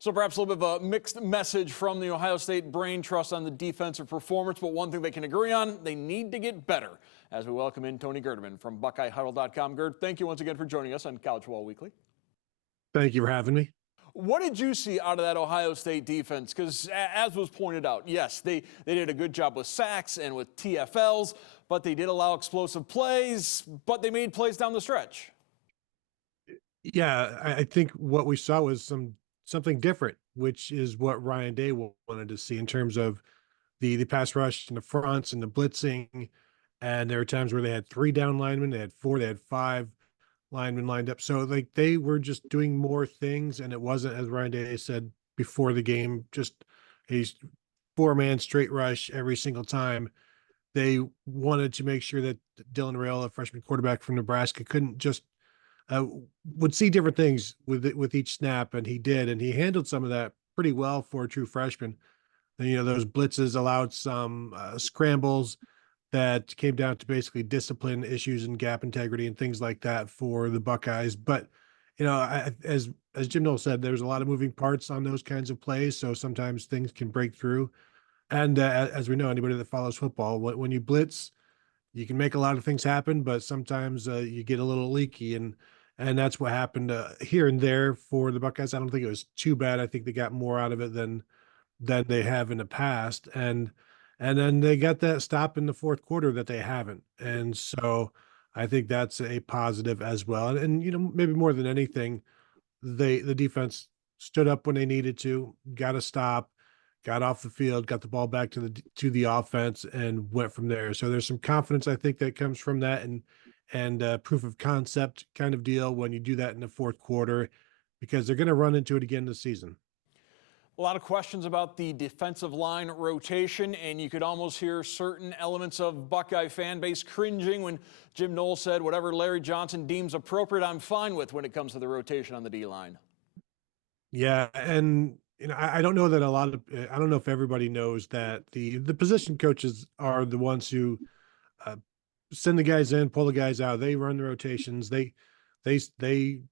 So perhaps a little bit of a mixed message from the Ohio State brain trust on the defensive performance, but one thing they can agree on, they need to get better. As we welcome in Tony Gerdeman from BuckeyeHuddle.com. Gerd, thank you once again for joining us on College Football Weekly. Thank you for having me. What did you see out of that Ohio State defense? Because as was pointed out, yes, they did a good job with sacks and with TFLs, but they did allow explosive plays, but they made plays down the stretch. Yeah, I think what we saw was something different, which is what Ryan Day wanted to see in terms of the pass rush and the fronts and the blitzing. And there were times where they had 3 down linemen, they had 4, they had 5 linemen lined up. So like they were just doing more things, and it wasn't, as Ryan Day said before the game, just a 4-man straight rush every single time. They wanted to make sure that Dylan Rail, a freshman quarterback from Nebraska, couldn't just would see different things with each snap, and he did, and he handled some of that pretty well for a true freshman. And, you know, those blitzes allowed some scrambles that came down to basically discipline issues and gap integrity and things like that for the Buckeyes. But you know, as Jim Knowles said, there's a lot of moving parts on those kinds of plays, so sometimes things can break through. And as we know, anybody that follows football, when you blitz, you can make a lot of things happen, but sometimes you get a little leaky, and that's what happened here and there for the Buckeyes. I don't think it was too bad. I think they got more out of it than they have in the past, and then they got that stop in the fourth quarter that they haven't, and so I think that's a positive as well. And you know, maybe more than anything, the defense stood up when they needed to, got a stop, got off the field, got the ball back to the offense, and went from there. So there's some confidence, I think, that comes from that, and proof of concept kind of deal when you do that in the fourth quarter, because they're going to run into it again this season. A lot of questions about the defensive line rotation, and you could almost hear certain elements of Buckeye fan base cringing when Jim Knowles said, whatever Larry Johnson deems appropriate, I'm fine with when it comes to the rotation on the D-line. Yeah, and you know, I don't know that I don't know if everybody knows that the position coaches are the ones who uh, send the guys in, pull the guys out. They run the rotations. They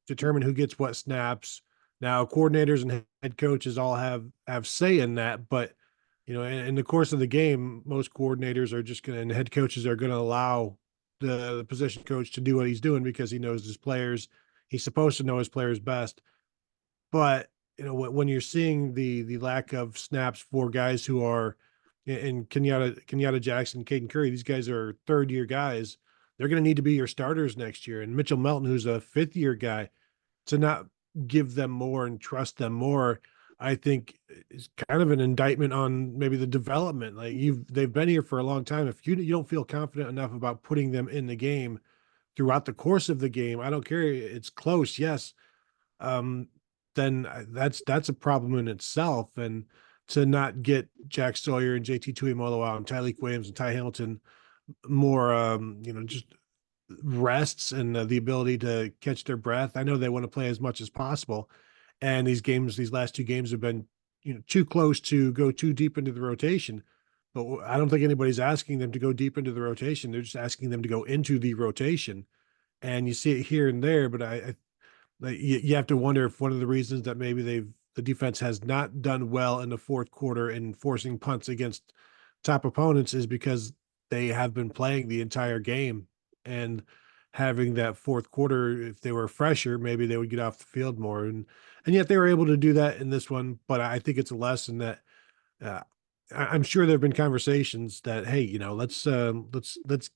determine who gets what snaps. Now, coordinators and head coaches all have say in that, but you know, in the course of the game, most coordinators are just going to, and head coaches are going to allow the position coach to do what he's doing because he knows his players. He's supposed to know his players best. But you know, when you're seeing the lack of snaps for guys who are in Kenyatta Jackson, Caden Curry, these guys are 3rd-year guys. They're going to need to be your starters next year. And Mitchell Melton, who's a 5th-year guy, to not give them more and trust them more, I think is kind of an indictment on maybe the development. Like they've been here for a long time. If you don't feel confident enough about putting them in the game throughout the course of the game, I don't care. It's close. Yes. Then that's a problem in itself. And to not get Jack Sawyer and JT Tuimoloau and Tyleik Williams and Ty Hamilton more, you know, just rests and the ability to catch their breath. I know they want to play as much as possible, and these last 2 games have been, you know, too close to go too deep into the rotation. But I don't think anybody's asking them to go deep into the rotation. They're just asking them to go into the rotation, and you see it here and there. But you have to wonder if one of the reasons that maybe the defense has not done well in the fourth quarter in forcing punts against top opponents is because they have been playing the entire game, and having that fourth quarter, if they were fresher, maybe they would get off the field more. And yet they were able to do that in this one. But I think it's a lesson that uh, I'm sure there have been conversations that, hey, you know, let's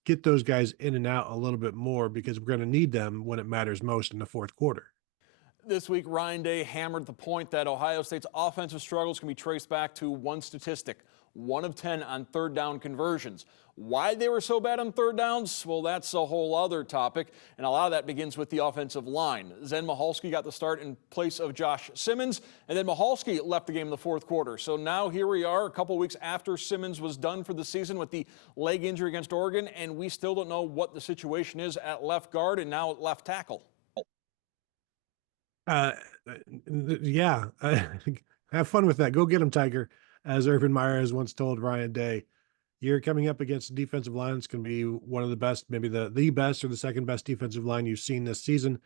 get those guys in and out a little bit more because we're going to need them when it matters most in the fourth quarter. This week, Ryan Day hammered the point that Ohio State's offensive struggles can be traced back to one statistic: 1 of 10 on 3rd down conversions. Why they were so bad on 3rd downs? Well, that's a whole other topic, and a lot of that begins with the offensive line. Zen Michalski got the start in place of Josh Simmons, and then Michalski left the game in the fourth quarter. So now here we are a couple weeks after Simmons was done for the season with the leg injury against Oregon, and we still don't know what the situation is at left guard and now at left tackle. Yeah, have fun with that. Go get him, Tiger. As Urban Meyer has once told Ryan Day, you're coming up against a defensive line that's going to be one of the best, maybe the best or the second best defensive line you've seen this season,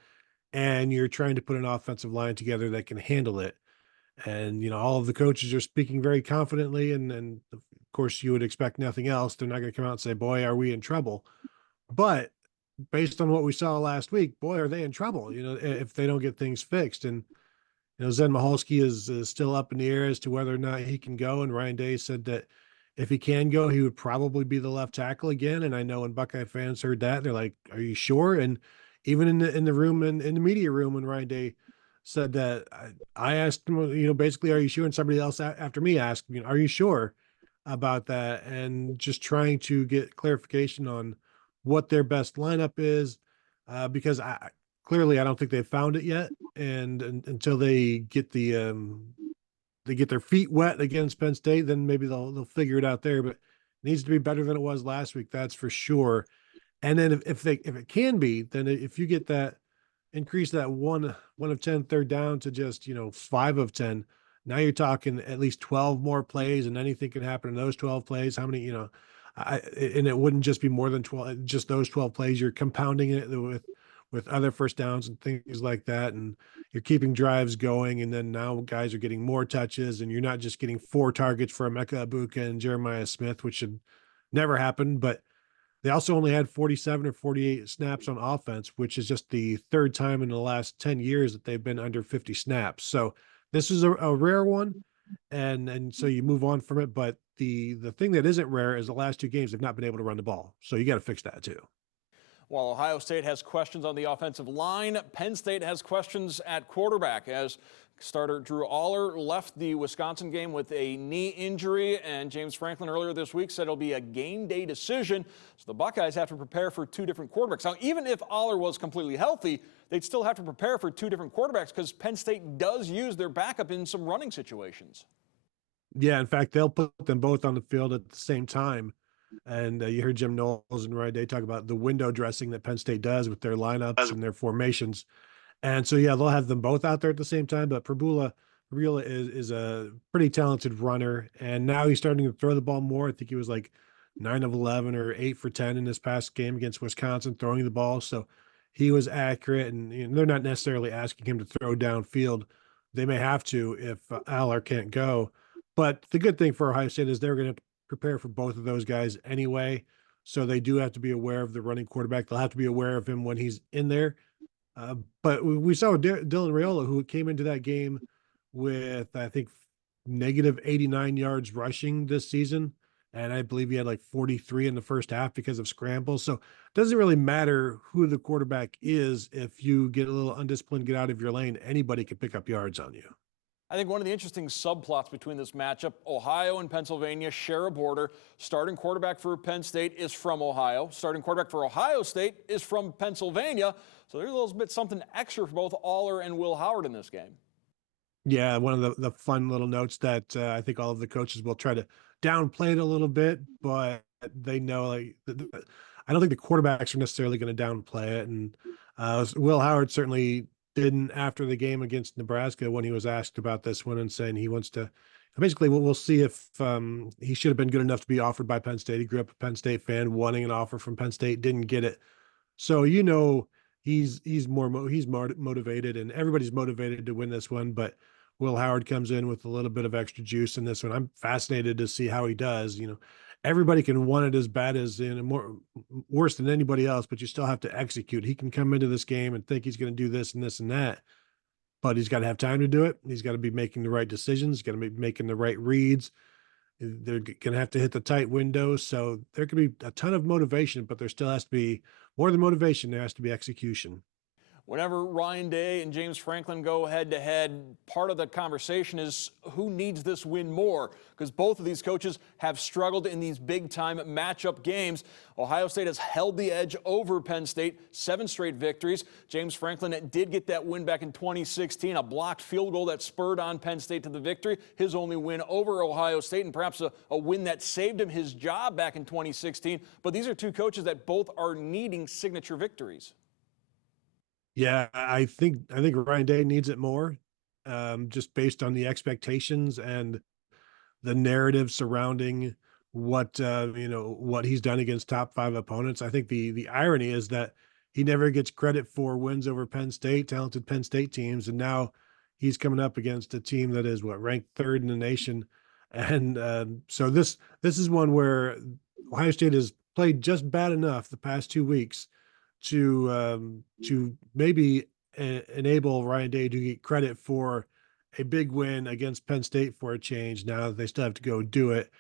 and you're trying to put an offensive line together that can handle it. And all of the coaches are speaking very confidently, and of course you would expect nothing else. They're not going to come out and say, "Boy, are we in trouble?" But based on what we saw last week, boy, are they in trouble, if they don't get things fixed. And Zen Maholski is still up in the air as to whether or not he can go. And Ryan Day said that if he can go, he would probably be the left tackle again. And I know when Buckeye fans heard that, they're like, "Are you sure?" And even in the room, in the media room, when Ryan Day said that, I asked him, basically, "Are you sure?" And somebody else after me asked, "Are you sure about that?" And just trying to get clarification on what their best lineup is, because clearly I don't think they've found it yet, and until they get their feet wet against Penn State, then maybe they'll figure it out there. But it needs to be better than it was last week, that's for sure. And then if it can be, then if you get that, increase that one of 10 third down to just 5 of 10, now you're talking at least 12 more plays, and anything can happen in those 12 plays. How many, and it wouldn't just be more than 12, just those 12 plays. You're compounding it with other first downs and things like that, and you're keeping drives going. And then now guys are getting more touches, and you're not just getting 4 targets for Emeka Abuka and Jeremiah Smith, which should never happen. But they also only had 47 or 48 snaps on offense, which is just the third time in the last 10 years that they've been under 50 snaps. So this is a rare one. And so you move on from it. But the thing that isn't rare is the last 2 games they've not been able to run the ball. So you got to fix that too. While Ohio State has questions on the offensive line, Penn State has questions at quarterback as starter Drew Aller left the Wisconsin game with a knee injury, and James Franklin earlier this week said it'll be a game day decision. So the Buckeyes have to prepare for 2 different quarterbacks. Now, even if Aller was completely healthy, they'd still have to prepare for 2 different quarterbacks because Penn State does use their backup in some running situations. Yeah, in fact, they'll put them both on the field at the same time. And you heard Jim Knowles and Ryan Day talk about the window dressing that Penn State does with their lineups and their formations. And so, yeah, they'll have them both out there at the same time. But Prabula is a pretty talented runner, and now he's starting to throw the ball more. I think he was like 9 of 11 or 8 for 10 in this past game against Wisconsin, throwing the ball. So he was accurate, and they're not necessarily asking him to throw downfield. They may have to if Aller can't go. But the good thing for Ohio State is they're going to prepare for both of those guys anyway. So they do have to be aware of the running quarterback. They'll have to be aware of him when he's in there. But we saw Dylan Raiola, who came into that game with, I think, negative 89 yards rushing this season. And I believe he had like 43 in the first half because of scrambles. So it doesn't really matter who the quarterback is. If you get a little undisciplined, get out of your lane, anybody can pick up yards on you. I think one of the interesting subplots between this matchup, Ohio and Pennsylvania share a border. Starting quarterback for Penn State is from Ohio. Starting quarterback for Ohio State is from Pennsylvania. So there's a little bit something extra for both Aller and Will Howard in this game. Yeah, one of the fun little notes that I think all of the coaches will try to downplay it a little bit, but they know, like, I don't think the quarterbacks are necessarily going to downplay it. And Will Howard certainly didn't after the game against Nebraska when he was asked about this one, and saying he wants to. Basically, we'll see if he should have been good enough to be offered by Penn State. He grew up a Penn State fan, wanting an offer from Penn State, didn't get it. So he's more motivated, and everybody's motivated to win this one. But Will Howard comes in with a little bit of extra juice in this one. I'm fascinated to see how he does. Everybody can want it as bad as more worse than anybody else, but you still have to execute. He can come into this game and think he's going to do this and this and that, but he's got to have time to do it. He's got to be making the right decisions. He's got to be making the right reads. They're going to have to hit the tight windows. So there could be a ton of motivation, but there still has to be more than motivation. There has to be execution. Whenever Ryan Day and James Franklin go head-to-head, part of the conversation is who needs this win more, because both of these coaches have struggled in these big-time matchup games. Ohio State has held the edge over Penn State, 7 straight victories. James Franklin did get that win back in 2016, a blocked field goal that spurred on Penn State to the victory, his only win over Ohio State, and perhaps a win that saved him his job back in 2016. But these are 2 coaches that both are needing signature victories. Yeah, I think Ryan Day needs it more, just based on the expectations and the narrative surrounding what he's done against top 5 opponents. I think the irony is that he never gets credit for wins over Penn State, talented Penn State teams, and now he's coming up against a team that is ranked third in the nation, and so this is one where Ohio State has played just bad enough the past 2 weeks to maybe enable Ryan Day to get credit for a big win against Penn State for a change. Now they still have to go do it,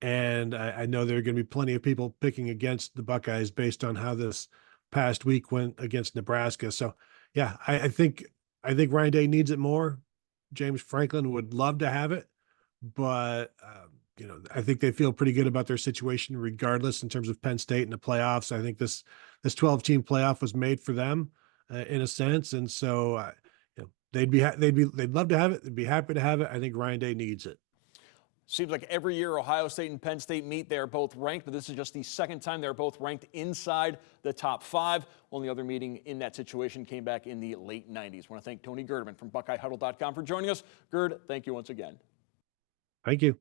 and I know there are going to be plenty of people picking against the Buckeyes based on how this past week went against Nebraska. So, yeah, I think Ryan Day needs it more. James Franklin would love to have it, but I think they feel pretty good about their situation regardless in terms of Penn State and the playoffs. I think this 12-team playoff was made for them in a sense, and so they'd love to have it. They'd be happy to have it. I think Ryan Day needs it. Seems like every year Ohio State and Penn State meet, they're both ranked, but this is just the second time they're both ranked inside the top 5. Only other meeting in that situation came back in the late 90s. I want to thank Tony Gerdeman from BuckeyeHuddle.com for joining us. Gerd, thank you once again. Thank you.